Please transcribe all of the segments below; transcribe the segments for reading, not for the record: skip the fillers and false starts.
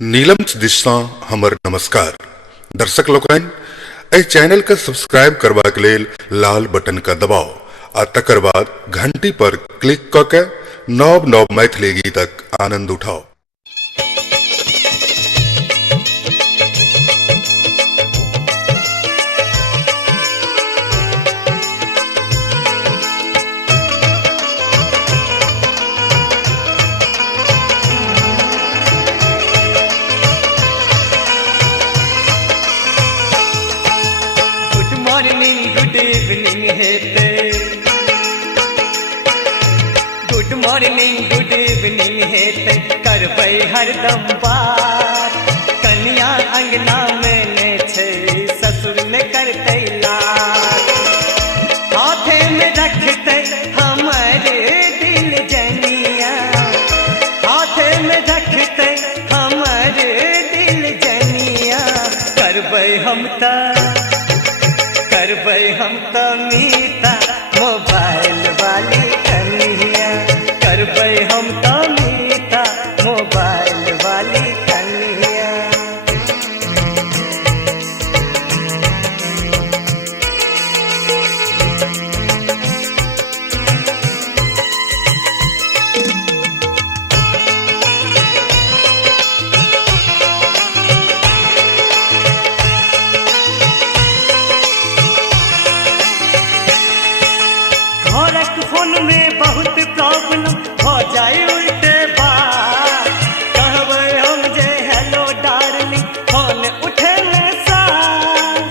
नीलम दिशा हमर नमस्कार दर्शक लोकन एहि चैनल के सब्सक्राइब करबा के लेल लाल बटन का दबाव आ तकर बाद घंटी पर क्लिक क के नव नव मैथिली गीतक आनंद उठाओ। गुड इवनिंग हेते गुड मॉर्निंग गुड इवनिंग हेते करबै हरदम बात कन्या अंगना में ने छै ससुर ने करतै लात हाथे में रखतै हमारे दिल जनिया हाथे में रखतै हमारे दिल जनिया करबै हम तो मीता मोबाइल वाली कन्या करबै हम तो मीता मोबाइल वाली कन्या। फोन में बहुत प्रॉब्लम हो जाए उल्टे बात कहबै हम जे हेलो डार्लिंग फोन उठे में साथ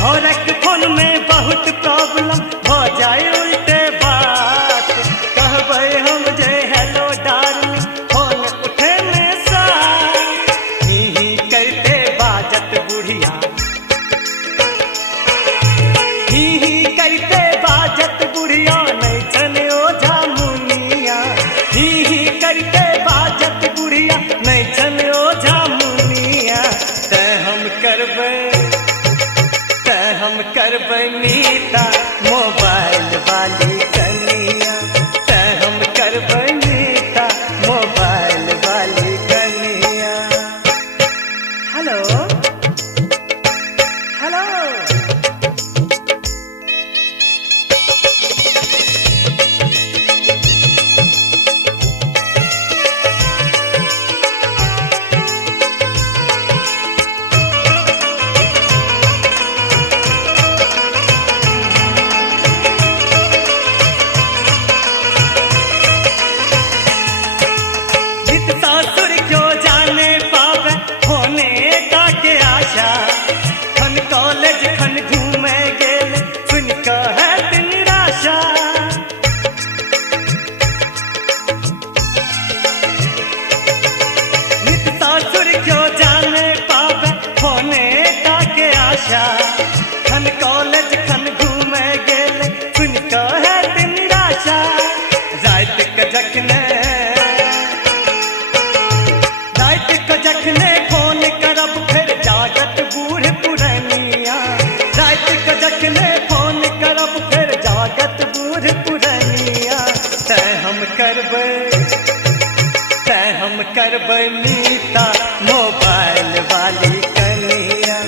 घरक फोन में बहुत प्रॉब्लम हो जाए उल्टे बात कहबै हम जे हेलो डार्लिंग फोन उठे में साथ ही करते बाजत बुढ़िया करते बाजत बुढ़िया नहीं छन ओझा मुनिया ही करते बाजत बुढ़िया नहीं छन ओझा मुनिया ते हम करबै मीता मोबाइल वाली कन्या ते हम करबै मीता मोबाइल वाली कन्या। हेलो हेलो सासुर क्यों जाने पावे होने का के आशा खन कॉलेज खन घूमे गेल सुन का है निराशा नित सासुर क्यों जाने पावे होने का के आशा खन कॉलेज खन घूमे गेल सुन का है निराशा रात के जखने जखने फोन करब फिर जागत बूढ़ पुरनिया रात के जखने फोन करब फिर जागत बूढ़ पुरनिया ते हम करबै मीता मोबाइल वाली कन्या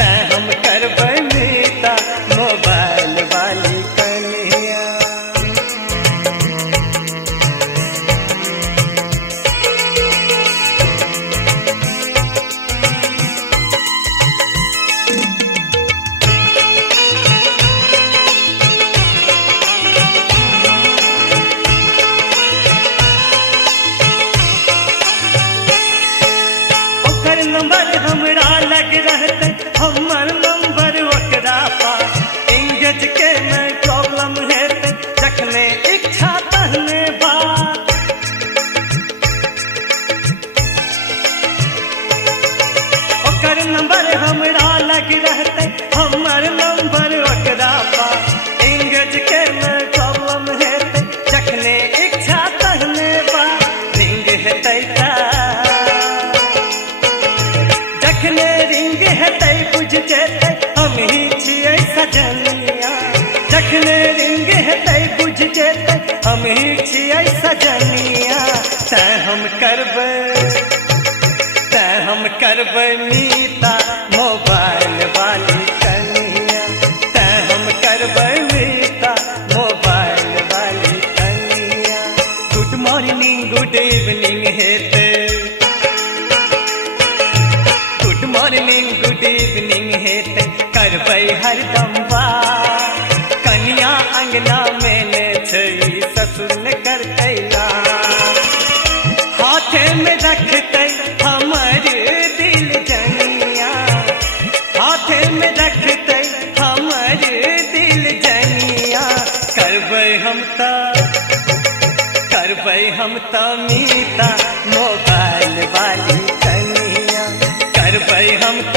ते हम करबै मीता मोबाइल वाली कन्या। सजनिया हम करबै मीता मोबाइल वाली कनिया हम करबै मीता मोबाइल वाली कनिया। गुड मॉर्निंग गुड इवनिंग हेते, गुड मॉर्निंग गुड इवनिंग हेते करबै हरदम बात। कनिया अंगना में ने छै ससुर ने करतै लाज। हाथे में रखतै हमर दिल जनिया, हाथे में रखतै हमर दिल जनिया। करबै हम त मीता मोबाइल वाली कनिया, करबै हम त